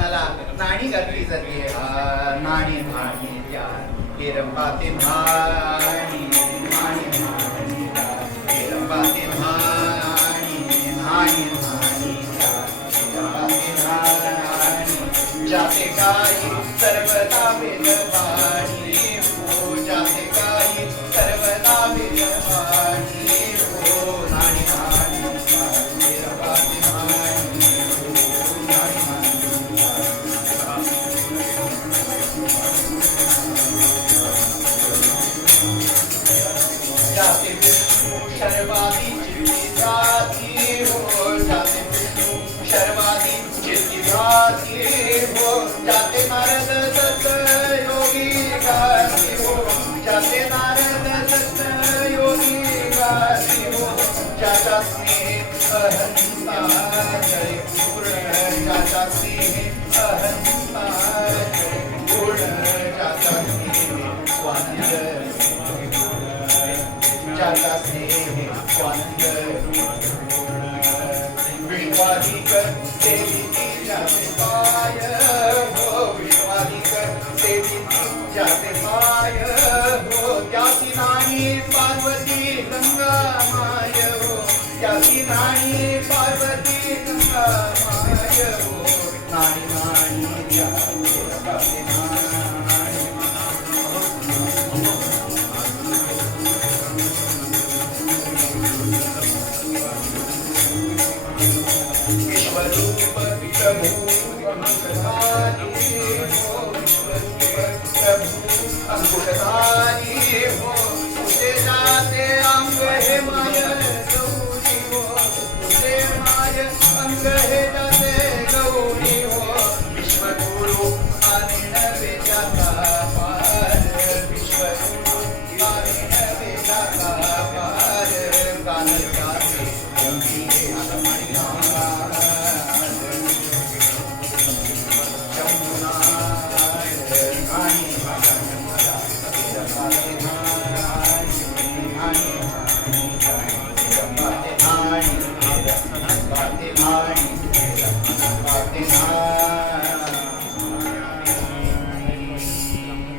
कानाला नाणी घातली जाते. नाणी नाणी द्या हिरंबाते म्हाणी, नाणी नाणी द्या हिरंबाते म्हाणी, नाणी नाणी द्या हिरंबाते म्हाणी. जाते काही सर्वदा वेदवाणी हो, जाते काही सर्वदा वेदवाणी हो. नाणी नाणी द्या हिरंबाते म्हाणी हो, नाणी नाणी जाते विष्णू शर्वादी चित्ती हो, जाते विष्णू शर्वादी चित्ती हो. जाते नारद दत्त योगी गाती हो, जाते नारद दत्त योगी गाती हो. ज्याचा स्नेह अहंता जय पूर्ण, ज्याचा स्नेह अहंता जय पूर्ण, ज्याचा स्नेह स्वानंद, ज्याचा स्नेह स्वानंद. विश्वाधिकर देवी जाते पाय हो, विश्वाधिकर देवी जाते पाय हो. त्याची नाणी पार्वती गंगा माय हो, त्याची नाणी पार्वती गंगा माय हो. नाणी नाणी जाते नाणी. विश्वरूप प्रभु अंकुशधारी हो, विश्वरूप प्रभु अंकुशधारी हो. तुझे जाते अंग हे माय गौरी हो, तुझे माय अंग हे जाते गौरी हो. विश्वगुरु आनंद वेदाचा पार, विश्वगुरु आनंद वेदाचा पार. कान गाते गंगी Bye.